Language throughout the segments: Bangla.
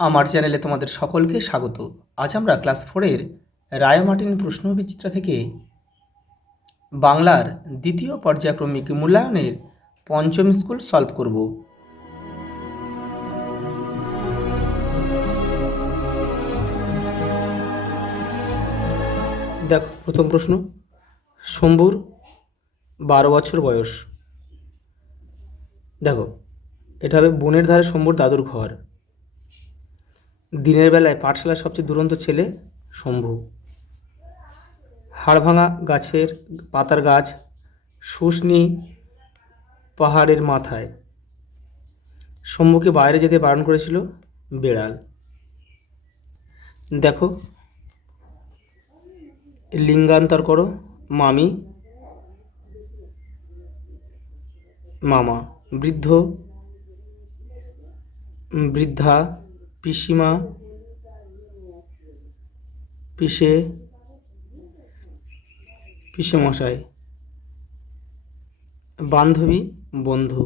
আমার চ্যানেলে তোমাদের সকলকে স্বাগত। আজ আমরা ক্লাস 4-এর রায় মার্টিন প্রশ্নবিচিত্রা থেকে বাংলার দ্বিতীয় পর্যায়ক্রমিক মূল্যায়নের পঞ্চম স্কুল সলভ করব। দেখো, প্রথম প্রশ্ন। শম্ভুর 12 বছর বয়স। দেখো, এটা হবে বনের ধারে শম্ভুর দাদুর ঘর। দিনের বেলায় পাঠশালার সবচেয়ে দুরন্ত ছেলে শম্ভু। হাড়ভাঙা গাছের পাতার গাছ, শুষ্নি পাহাড়ের মাথায়। শম্ভুকে বাইরে যেতে বারণ করেছিল বেড়াল। দেখো, লিঙ্গান্তর করো। মামি, মামা। বৃদ্ধ, বৃদ্ধা। পিসিমা, পিসে, পিসেমশাই। বান্ধবী, বন্ধু।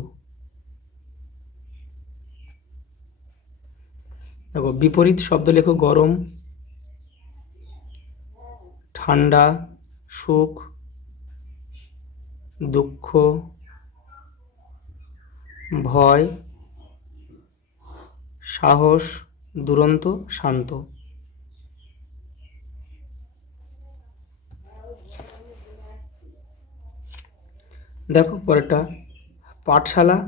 দেখো, বিপরীত শব্দ লেখো। গরম, ঠান্ডা, সুখ, দুঃখ, ভয়, সাহস, দুরন্ত, শান্ত। দেখো পরেরটা। পাঠশালা,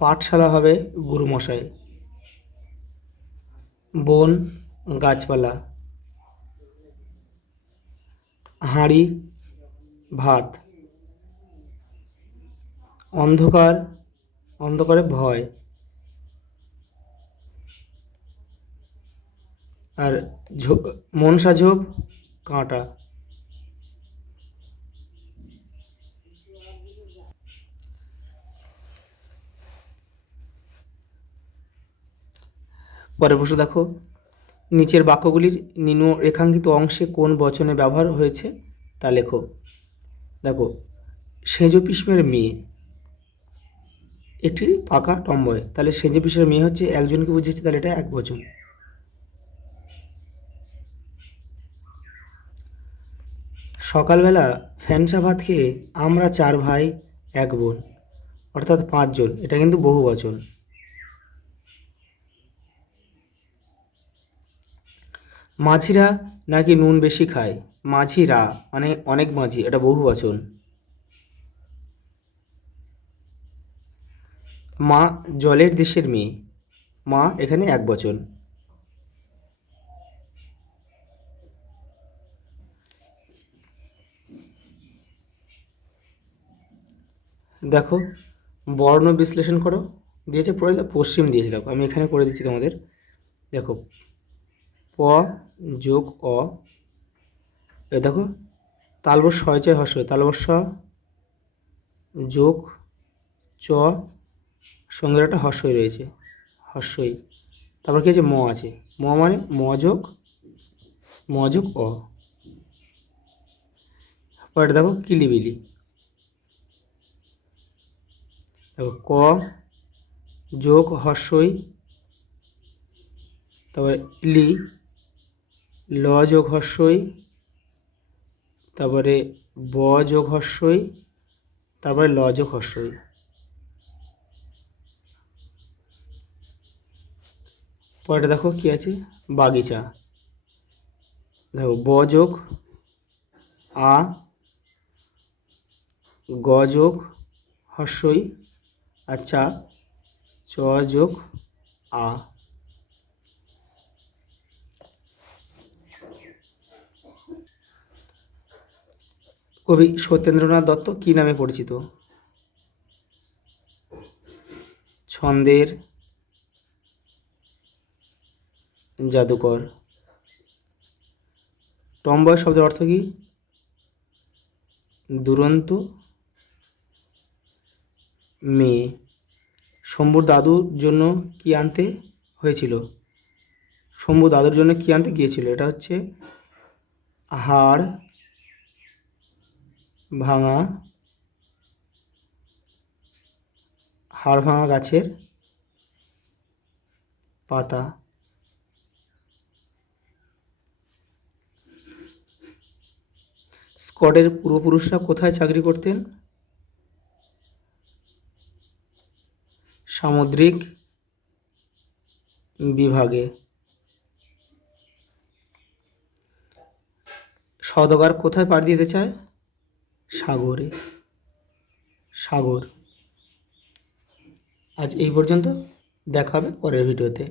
পাঠশালা হবে গুরুমশাই। বন, গাছপালা। হাঁড়ি, ভাত। অন্ধকার, অন্ধকারে ভয়। আর মনসা ঝোপ, কাঁটা। পরের প্রশ্ন দেখো। নিচের বাক্যগুলির নিম্ন রেখাঙ্কিত অংশে কোন বচনে ব্যবহার হয়েছে তা লেখো। দেখো, সেজ পিসমে মেয়ে একটি পাকা টম্বয়। তাহলে সেজ পিসমের মেয়ে হচ্ছে একজনকে বুঝিয়েছে, তাহলে এটা এক বচন। সকালবেলা ফ্যানসা ভাত খেয়ে আমরা 4 ভাই 1 বোন, অর্থাৎ 5 জন। এটা কিন্তু বহু বচন। মাঝিরা নাকি নুন বেশি খায়। মাঝিরা মানে অনেক মাঝি, এটা বহু বচন। মা জলের দেশের মেয়ে। মা এখানে এক বচন। দেখো, বর্ণ বিশ্লেষণ করো দিয়েছে, পড়ে পশ্চিম দিয়েছে। দেখো, আমি এখানে করে দিচ্ছি তোমাদের। দেখো, প যোগ অ। এ দেখো, তালবস্য হয় চয় হর্ষ, তালবস্য যোগ চ, সঙ্গে একটা হর্ষই রয়েছে, হর্ষই। তারপর কি আছে, ম আছে। ম মানে ম যোগ অ। পরে দেখো, কিলিবিলি। দেখো, ক যোগ হর্ষই, তারপরে লি, ল যোগ হর্ষই, তারপরে ব যোগ হর্ষই, তারপরে ল যোগ হর্ষই। পরেটা দেখো কি আছে, বাগিচা। দেখো, ব যোগ আ, গ যোগ হর্ষই, আচ্ছা, চ যোগ আ। কবি সত্যেন্দ্রনাথ দত্ত কি নামে পরিচিত? ছন্দের জাদুকর। টমবয় শব্দের অর্থ কি? দুরন্ত মেয়ে। শম্ভুর দাদুর জন্য কি আনতে হয়েছিল? শম্ভু দাদুর জন্য কি আনতে গিয়েছিল? এটা হচ্ছে হাড় ভাঙা, হাড় ভাঙা গাছের পাতা। স্কটের পূর্বপুরুষরা কোথায় চাকরি করতেন? সামুদ্রিক বিভাগে। সওদাগর কোথায় পাড়ি দিতে চায়? সাগরে। সাগর। আজ এই পর্যন্ত, দেখা হবে পরের ভিডিওতে।